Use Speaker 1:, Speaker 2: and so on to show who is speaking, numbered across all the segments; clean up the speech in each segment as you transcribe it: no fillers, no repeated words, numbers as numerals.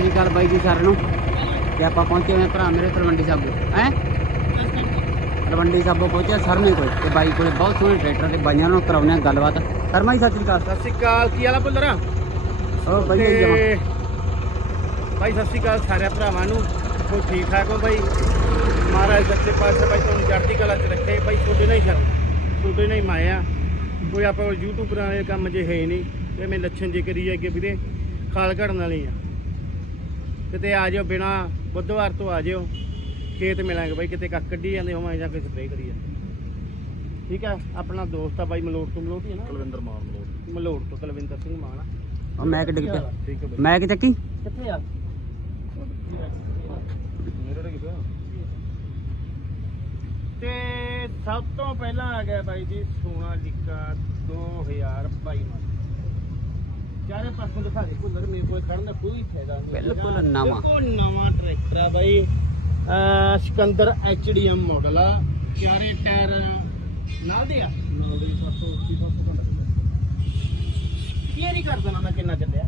Speaker 1: ਸ੍ਰੀ ਅਕਾਲ ਬਾਈ ਜੀ ਸਾਰਿਆਂ ਨੂੰ। ਤੇ ਆਪਾਂ ਪਹੁੰਚੇ ਹੋਏ ਭਰਾ ਮੇਰੇ ਤਲਵੰਡੀ ਸਾਬੋ ਹੈ ਤਲਵੰਡੀ ਸਾਬੋ ਪਹੁੰਚਿਆ ਸਰਨੇ ਕੋਲ ਤੇ ਬਾਈ ਕੋਲੇ ਬਹੁਤ ਸੋਹਣੇ ਟਰੈਕਟਰ ਤੇ ਬਾਈਆਂ ਨਾਲ ਕਰਾਉਂਦੇ ਆ ਗੱਲਬਾਤ। ਸਰਮਾ ਜੀ ਸਤਿ ਸ੍ਰੀ ਅਕਾਲ।
Speaker 2: ਸਤਿ ਸ਼੍ਰੀ ਅਕਾਲ, ਕੀ ਹਾਲ ਆ ਪੁੱਲਰਾ?
Speaker 1: ਉਹ ਬਾਈ
Speaker 2: ਤੇ ਬਾਈ ਸਤਿ ਸ਼੍ਰੀ ਅਕਾਲ ਸਾਰੇ ਭਰਾਵਾਂ ਨੂੰ। ਕੋਈ ਠੀਕ ਠਾਕ ਹੋ ਬਾਈ? ਮਹਾਰਾਜ ਸੱਚੇ ਪਾਤਸ਼ਾਹ ਬਾਈ ਤੁਹਾਨੂੰ ਚੜ੍ਹਦੀ ਕਲਾ 'ਚ ਰੱਖੇ ਬਾਈ। ਤੁਹਾਡੇ ਨਾਲ ਹੀ ਸ਼ਰਮ, ਤੁਹਾਡੇ ਨਾਲ ਹੀ ਮਾਇਆ। ਕੋਈ ਆਪਾਂ ਯੂਟਿਊਬਰਾਂ ਦੇ ਕੰਮ ਜੇ ਹੈ ਨਹੀਂ ਤੇ ਮੈਂ ਲੱਛਣ ਜੇ ਕਰੀ ਜਾਈਏ ਵੀਰੇ, ਖਾਲ ਘੜਨ ਵਾਲੀ ਆ। ਕਿਤੇ ਆ ਜਾਓ ਬਿਨਾ ਬੁੱਧਵਾਰ ਤੋਂ ਆ ਜਾਓ, ਖੇਤ ਮਿਲਾਂਗੇ ਬਾਈ। ਕਿਤੇ ਕੱਖ ਕੱਢੀ ਜਾਂਦੇ ਹੋਵਾਂ ਜਾਂ ਕੋਈ ਸਪਰੇਅ ਕਰੀ ਜਾਂਦੇ। ਠੀਕ ਆ, ਆਪਣਾ ਦੋਸਤ ਆ ਬਾਈ ਮਲੋਟ ਤੋਂ। ਮਲੋਟ ਹੀ ਹੈ ਨਾ? ਕੁਲਵਿੰਦਰ ਮਾਨ ਮਲੋਟ ਤੋਂ, ਕੁਲਵਿੰਦਰ ਸਿੰਘ ਮਾਨ ਆ।
Speaker 1: ਉਹ ਮੈਂ ਕਿ ਡਿੱਗ ਪਿਆ,
Speaker 2: ਠੀਕ ਹੈ ਬਾਈ।
Speaker 1: ਮੈਂ ਕਿ ਚੱਕੀ
Speaker 2: ਕਿੱਥੇ ਆ? ਤੇ ਸਭ ਤੋਂ ਪਹਿਲਾਂ ਆ ਗਿਆ ਬਾਈ ਜੀ ਸੋਨਾਲੀਕਾ 2022 ਮਾਡਲ। ਚਾਰੇ ਪਾਸੋਂ ਦਿਖਾ ਦੇ ਕੁੱਲਰ, ਮੇਰੇ ਕੋਲ ਖੜਨ ਦਾ ਕੋਈ ਫਾਇਦਾ ਨਹੀਂ।
Speaker 1: ਬਿਲਕੁਲ ਨਵਾਂ,
Speaker 2: ਬਿਲਕੁਲ ਨਵਾਂ ਟਰੈਕਟਰ ਆ ਬਾਈ। ਸਿਕੰਦਰ HDM ਮਾਡਲ ਆ। ਚਾਰੇ ਟਾਇਰ ਨਾਲ ਦੇ ਆ, ਨਾਲ ਦੇ 780 700 ਕੀ ਨਹੀਂ ਕਰ ਦੇਣਾ ਮੈਂ ਕਿੰਨਾ ਚੱਲਿਆ।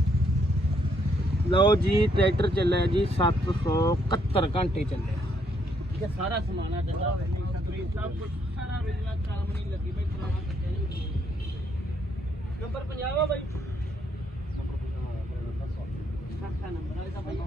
Speaker 2: ਲਓ ਜੀ ਟਰੈਕਟਰ ਚੱਲਿਆ ਜੀ 771 ਘੰਟੇ ਚੱਲਿਆ। ਠੀਕ ਹੈ, ਸਾਰਾ ਸਮਾਨ ਆ ਚੰਗਾ, ਸਭ ਕੁਝ ਸਾਰਾ original ਕਾਲਮ ਨਹੀਂ ਲੱਗੀ ਬਾਈ। ਪੁਰਾਣਾ ਕੱਟਿਆ ਨਹੀਂ। ਨੰਬਰ 50 ਆ ਬਾਈ, ਸੱਤਾ ਨੰਬਰ ਵਾਲੇ ਤਾਂ ਬਾਈ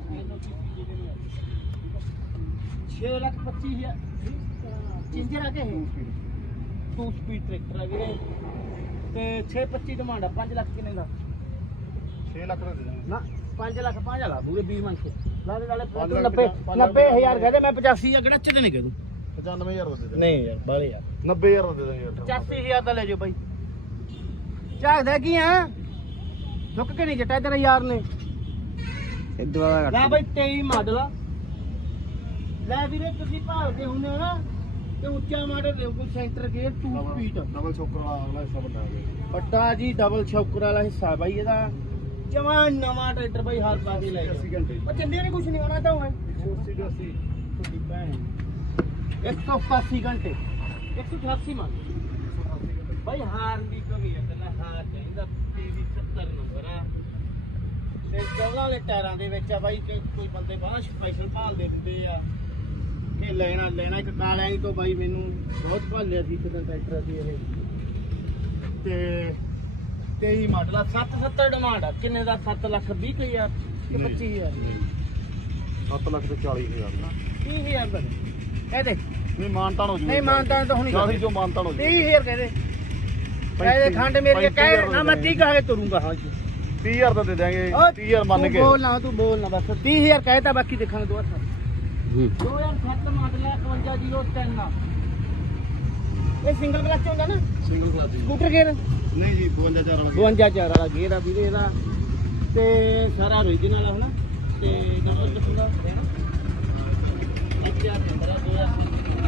Speaker 2: 6,25,000 ਚਿੰਜਰ ਆ ਕੇ 2 ਸਪੀਡ ਟਰੈਕਟਰ ਆ ਵੀਰੇ। ਤੇ 625 ਡਿਮਾਂਡ ਆ। 5 ਲੱਖ ਕਿੰਨੇ ਦਾ? 6 ਲੱਖ ਦਾ ਦੇ ਦਾਂਗੇ ਨਾ। 5 ਲੱਖ 5 ਵਾਲਾ ਪੂਰੇ 20 ਮੰਨ ਕੇ ਲਾ ਦੇ ਨਾਲੇ 90,000 ਕਹਦੇ। ਮੈਂ 85 ਅਗੜਾ ਚ ਨਹੀਂ ਕਹਦੂ।
Speaker 3: 95,000 ਦਾ ਦੇ ਦੇ।
Speaker 2: ਨਹੀਂ ਯਾਰ ਬਾਲੇ ਯਾਰ,
Speaker 3: 90,000 ਦਾ ਦੇ ਦਾਂਗੇ ਯਾਰ।
Speaker 2: 85,000 ਦਾ ਲੈ ਜਾਓ ਬਾਈ। ਝਾਕਦਾ ਕੀ ਆ? ਝੁੱਕ ਕੇ ਨਹੀਂ ਜੱਟਾ ਤੇਰਾ ਯਾਰ ਨੇ।
Speaker 1: ਇਹ ਦੁਆਰਾ
Speaker 2: ਲੈ ਬਾਈ 23 ਮਾਡਲ ਆ। ਲੈ ਵੀਰੇ ਤੁਸੀਂ ਭਾਲਦੇ ਹੁੰਦੇ ਹੋ ਨਾ ਤੇ ਉੱਚਾ ਮਾਡਲ ਲਿਓ, ਕੋਈ ਸੈਂਟਰ ਗੇਅਰ 2 ਸਪੀਡ
Speaker 3: ਡਬਲ ਛੋਕਰ ਵਾਲਾ ਅਗਲਾ ਹਿੱਸਾ ਵੱਡਾ ਹੈ।
Speaker 2: ਵੱਡਾ ਜੀ ਡਬਲ ਛੌਕਰ ਵਾਲਾ ਹਿੱਸਾ ਬਾਈ ਇਹਦਾ। ਜਮਾਂ ਨਵਾਂ ਟਰੈਕਟਰ ਬਾਈ, ਹੱਥ ਪਾ ਕੇ ਲੈ ਜਾਓ।
Speaker 3: 80 ਘੰਟੇ
Speaker 2: ਉਹ ਚੱਲਿਆ ਨਹੀਂ ਕੁਛ ਨਹੀਂ ਹੋਣਾ ਤਾਂ ਹੋਏ
Speaker 3: 180 ਤੋਂ 80
Speaker 2: ਤੁਹਾਡੀ ਭੈਣ 188 ਘੰਟੇ 188 ਮੰਨ ਬਾਈ। ਹਾਰ ਦੀ ਕਮੀ ਹੈ, ਪਹਿਲਾਂ ਹਾਰ ਚਾਹੀਦਾ। PV 70 ਨੰਬਰ ਆ ਤੇ ਜਗ੍ਹਾ ਵਾਲੇ ਟਾਇਰਾਂ ਦੇ ਵਿੱਚ ਆ ਬਾਈ। ਕੋਈ ਬੰਦੇ ਬਾਹਰ ਸਪੈਸ਼ਲ ਭਾਲ ਦੇ ਦਿੰਦੇ ਆ ਕਿ ਲੈਣਾ ਇੱਕ ਕਾਲਿਆਂ ਹੀ ਤੋਂ ਬਾਈ। ਮੈਨੂੰ ਬਹੁਤ ਭਾਲਿਆ ਸੀ ਇੱਕ ਦਿਨ ਟਰੈਕਟਰ ਸੀ ਇਹ। ਤੇ 23 ਮਾਡਲ ਆ। 770 ਡਿਮਾਂਡ ਆ। ਕਿੰਨੇ ਦਾ? 7,20,000 ਕਿ 25,000?
Speaker 3: 7 ਲੱਖ ਤੇ 40,000 ਦਾ
Speaker 2: 30,000 ਦਾ ਕਹਦੇ।
Speaker 3: ਨਹੀਂ ਮਾਨਤਾਨ ਹੋ ਜੂ।
Speaker 2: ਨਹੀਂ ਮਾਨਤਾਨ ਤਾਂ ਹੁਣੀ
Speaker 3: ਕਾਹੀ ਜੋ ਮਾਨਤਾਨ ਹੋ ਜੂ।
Speaker 2: 30,000 ਕਹਦੇ। ਕਹਦੇ ਖੰਡ ਮੇਰੀ ਕਹਿ ਨਾ, ਮੈਂ 30 ਕਹਾ ਕੇ ਤੁਰੂੰਗਾ। ਹਾਂ ਜੀ
Speaker 3: 30,000 ਦਾ ਦੇ ਦਾਂਗੇ। 30,000 ਮੰਨ ਕੇ
Speaker 2: ਤੂੰ ਬੋਲ ਨਾ ਬਸ। 30,000 ਕਹਿਤਾ, ਬਾਕੀ ਦੇਖਾਂਗੇ ਦੋ ਹੱਥ। 2007 ਮਾਡਲ ਆ। 5503 ਆ। ਇਹ ਸਿੰਗਲ ਕਲਚ ਹੁੰਦਾ ਨਾ?
Speaker 3: ਸਿੰਗਲ ਕਲਾਸ
Speaker 2: ਸਕੂਟਰ ਗੇਅਰ
Speaker 3: ਨਹੀਂ ਜੀ 52 ਵਾਲਾ
Speaker 2: 52 ਵਾਲਾ ਗੇਅਰ ਆ ਵੀਰੇ ਇਹਦਾ। ਤੇ ਸਾਰਾ origignal ਆ ਹਨਾ। ਤੇ ਨੰਬਰ ਕਿੰਨਾ ਹੈ ਨਾ? 50 ਨੰਬਰ ਆ 2000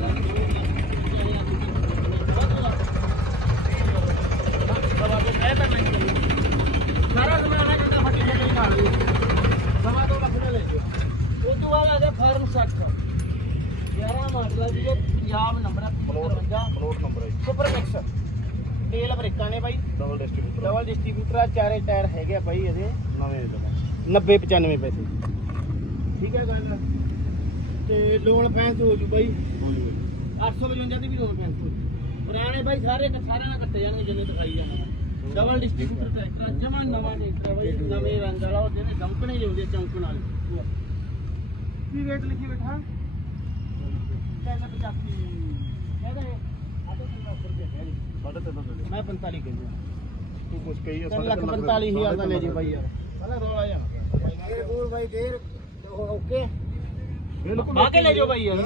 Speaker 2: ਸਾਰਾ ਸਮਾਨ ਹੈ ਜਿਹੜਾ ਫੱਟੀ ਫੱਟੀ ਮਾਰ ਲਈ। ਸਵਾ 2 ਲੱਖ ਦਾ ਲੈ ਜਾਓ। ਉਹ ਤੋਂ ਬਾਅਦ ਆ ਗਿਆ ਫਾਰਮ 60 11 ਮਾਡਲ ਆ ਜੀ। ਪੰਜਾਬ ਨੰਬਰ ਆ 53
Speaker 3: ਫਲੋਟ ਨੰਬਰ ਹੈ
Speaker 2: ਸੁਪਰ ਮਿਕਸ। ਤੇਲ ਬ੍ਰੇਕਾਂ ਨੇ ਬਾਈ,
Speaker 3: ਡਬਲ ਡਿਸਟ੍ਰੀਬਿਊਟਰ
Speaker 2: ਡਬਲ ਡਿਸਟ੍ਰੀਬਿਊਟਰ ਆ। ਚਾਰੇ ਟਾਇਰ ਹੈਗੇ ਆ ਬਾਈ ਇਹਦੇ।
Speaker 3: ਨਵੇਂ ਦੇ ਦਾਂਗੇ
Speaker 2: 90-95 ਪੈਸੇ। ਠੀਕ ਹੈ ਗੱਲ। ਤੇ ਲੋਨ ਫੈਂਸ ਹੋ ਜੂ ਬਾਈ। 855 ਦੀ ਵੀ ਲੋਨ ਫੈਂਸ ਹੋ ਜੂ। ਪੁਰਾਣੇ ਬਾਈ ਸਾਰੇ ਸਾਰਿਆਂ ਨਾਲ ਕੱਟੇ ਜਾਣਗੇ ਜਿੰਨੇ ਦਿਖਾਈ ਜਾਣਾ। ਡਬਲ ਡਿਸਟ੍ਰੀਬਿਊਟਰ ਟਰੈਕਟਰ ਜਮਾ ਨਵਾਂ ਟਰੈਕਟਰ ਬਾਈ। ਨਵੇਂ ਰੰਗ ਵਾਲਾ ਉਹ ਜਿਹਨੇ ਦਮਕਣੇ ਲਿਆਉਂਦੇ ਚੌਂਕਣ ਵਾਲੇ। ਕੀ ਰੇਟ ਲਿਖੀ ਬੈਠਾ? 385 ਕਹਿੰਦੇ ਆਟੋ ਕਿੰਨਾ ਉੱਪਰ ਗਿਆ ਹੈ?
Speaker 3: 3.5
Speaker 2: ਮੈਂ 45 ਕਹਿੰਦਾ।
Speaker 3: ਤੂੰ ਕੁਛ ਕਹੀ
Speaker 2: 3,45,000 ਦਾ ਲੈ ਜੀ ਬਾਈ ਯਾਰ। ਪਹਿਲਾਂ ਰੋਲਾ ਜਾਣਾ ਗੇਰ ਬੋਲ ਬਾਈ। ਗੇਰ ਓਕੇ
Speaker 3: ਬਿਲਕੁਲ
Speaker 2: ਬਾਕੇ ਲੈ ਜਾਓ ਬਾਈ ਯਾਰ।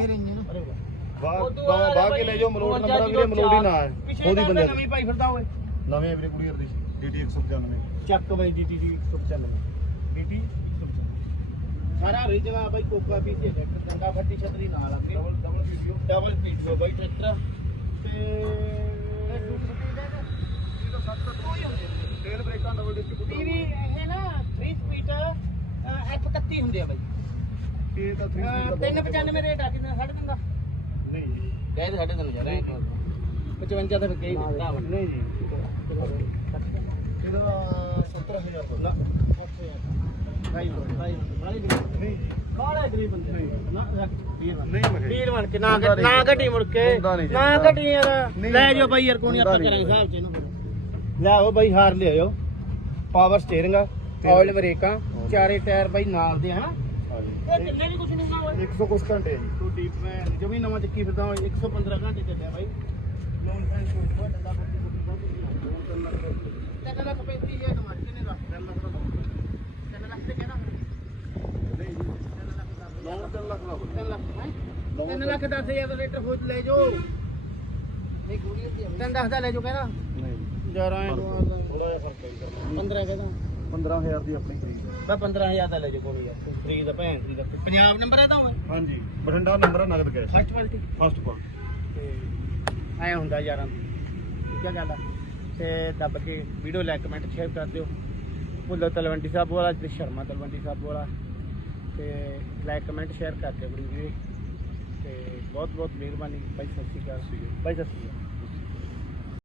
Speaker 3: ਬਾਹ ਕੇ ਲੈ ਜਾਓ। ਮਲੋਟ ਨੰਬਰ ਆ ਵੀਰੇ, ਮਲੋਟ ਹੀ ਨਾ ਹੈ ਉਹਦੀ ਬੰਦੇ
Speaker 2: ਨਵੀਂ ਪਾਈ ਫਿਰਦਾ ਓਏ।
Speaker 3: ਨਵੇਂ ਵੀਰੇ ਕੁੜੀਅਰ ਦੀ DT 195
Speaker 2: ਚੱਕ ਬਾਈ DT 195 DT ਸਾਰਾ original ਬਾਈ। ਕੋਕਾ ਵੀ ਤੇ ਟਰੈਕਟਰ ਚੰਗਾ, ਫੱਟੀ ਛਤਰੀ ਨਾਲ ਆ। ਡਬਲ ਪੀਟੀਓ ਬਾਈ ਟਰੈਕਟਰ। ਤੇ
Speaker 3: ਤੇਲ ਬ੍ਰੇਕਾਂ ਡਬਲ ਡਿਸਟ੍ਰੀਬਿਊਟਰ
Speaker 2: PV ਇਹ ਨਾ 3 ਸਪੀਡ F31 ਹੁੰਦੇ ਆ ਬਾਈ।
Speaker 3: ਇਹ ਤਾਂ 3
Speaker 2: 395 ਰੇਟ ਆ। ਕਿੰਨਾ? 3.5 ਦਾ
Speaker 3: ਨਹੀਂ ਜੀ
Speaker 2: ਗਏ 3.5 ਜਾ ਰਹੇ 55 ਤਾਂ ਕਹੀ ਦਿੱਤਾ ਵਾ।
Speaker 3: ਨਹੀਂ ਜੀ ਇਹਦਾ 17,000 ਦਾ
Speaker 2: ਭਾਈ ਭਾਈ
Speaker 3: ਨਹੀਂ
Speaker 2: ਕਾਲਾ ਗਰੀਬ ਬੰਦੇ ਨਾ ਵੀਰ ਬਣ
Speaker 3: ਨਹੀਂ ਮੈਂ
Speaker 2: ਵੀਰ ਬਣ ਕੇ ਨਾ ਗੱਡੀ ਮੁੜ ਕੇ
Speaker 3: ਹੁੰਦਾ ਨਹੀਂ ਜੀ,
Speaker 2: ਨਾ
Speaker 3: ਹੁੰਦਾ
Speaker 2: ਗੱਡੀ ਯਾਰ
Speaker 3: ਨਹੀਂ
Speaker 2: ਲੈ
Speaker 3: ਹੁੰਦਾ
Speaker 2: ਜਾਓ ਬਾਈ ਯਾਰ ਕੋਣੀ ਆਪਾਂ
Speaker 3: ਹੁੰਦਾ
Speaker 2: ਕਰਾਂਗੇ
Speaker 3: ਨਹੀਂ
Speaker 2: ਹਿਸਾਬ ਚ ਇਹਨੂੰ ਲਿਆਓ ਬਾਈ ਹਾਰ ਲਿਆਓ ਪਾਵਰ ਸਟੀਅਰਿੰਗ ਆ ਆਇਲ ਬ੍ਰੇਕਾਂ ਚਾਰੇ ਟਾਇਰ ਬਾਈ ਨਾਲ ਦੇ ਹਨਾ ਇਹ ਕਿੰਨੇ ਵੀ ਕੁਝ ਨਹੀਂ ਹੁੰਦਾ ਓਏ
Speaker 3: 100 ਕੁਛ ਘੰਟੇ ਜੀ
Speaker 2: ਟੂਟੀ ਭੈਣ ਜਮੀ ਨਵਾਂ ਚੱਕੀ ਫਿਰਦਾ ਓਏ 115 ਘੰਟੇ ਚੱਲਿਆ ਬਾਈ ਲੋਨ ਫੈਨ ਕੋਈ ਡੰਡਾ ਬੱਤੀ ਬਹੁਤ ਤੇ ਲੱਖ 35000 ਕਮਾ ਕਿੰਨੇ ਦਾ 3 ਲੱਖ ਦਾ 3 ਲੱਖ ਤੇ ਕਹਿਣਾ
Speaker 3: ਨਹੀਂ ਜੀ 3 ਲੱਖ ਦਾ
Speaker 2: 3 ਲੱਖ ਹੈ 3 ਲੱਖ 10,000 ਦਾ ਰੇਟ ਹੋ ਲੈ ਜੋ ਨਹੀਂ ਕੁੜੀ ਹੁੰਦੀ ਹੈ 3 10 ਦਾ ਲੈ ਜੋ ਕਹਿੰਦਾ
Speaker 3: ਨਹੀਂ
Speaker 2: ਯਾਰ ਐ
Speaker 3: ਥੋੜਾ ਜਿਹਾ ਫਰਕ ਹੈ ਜੀ
Speaker 2: 15 ਕਹਿੰਦਾ
Speaker 3: 15000 ਦੀ ਆਪਣੀ ਖਰੀਦ ਹੈ
Speaker 2: ਮੈਂ 15000 ਦਾ ਲੈ ਜੋ ਕੋਈ ਯਾਰ ਫਰੀ ਦਾ ਭੈਣ ਦੀ ਦਾ ਪੰਜਾਬ ਨੰਬਰ ਆ ਤਾਂ ਮੈਂ
Speaker 3: ਹਾਂਜੀ ਬਠਿੰਡਾ ਨੰਬਰ ਹੈ ਨਗਦ cash
Speaker 2: first quality
Speaker 3: first part
Speaker 2: ਤੇ ਐ ਹੁੰਦਾ ਯਾਰਾਂ ਦੀ ਠੀਕ ਹੈ ਗੱਲ ਆ ਤੇ ਦੱਬ ਕੇ ਵੀਡੀਓ ਲਾਈਕ ਕਮੈਂਟ ਸ਼ੇਅਰ ਕਰ ਦਿਓ ਭੁੱਲਰ ਤਲਵੰਡੀ ਸਾਹਿਬ ਵਾਲਾ ਤੇ ਸ਼ਰਮਾ ਤਲਵੰਡੀ ਸਾਹਿਬ ਵਾਲਾ ਤੇ ਲਾਈਕ ਕਮੈਂਟ ਸ਼ੇਅਰ ਕਰ ਦਿਓ ਵੀਡੀਓ ਤੇ ਬਹੁਤ ਬਹੁਤ ਮਿਹਰਬਾਨੀ ਭਾਈ ਸਤਿ ਸ਼੍ਰੀ ਅਕਾਲ ਭਾਈ ਸਤਿ ਸ਼੍ਰੀ ਅਕਾਲ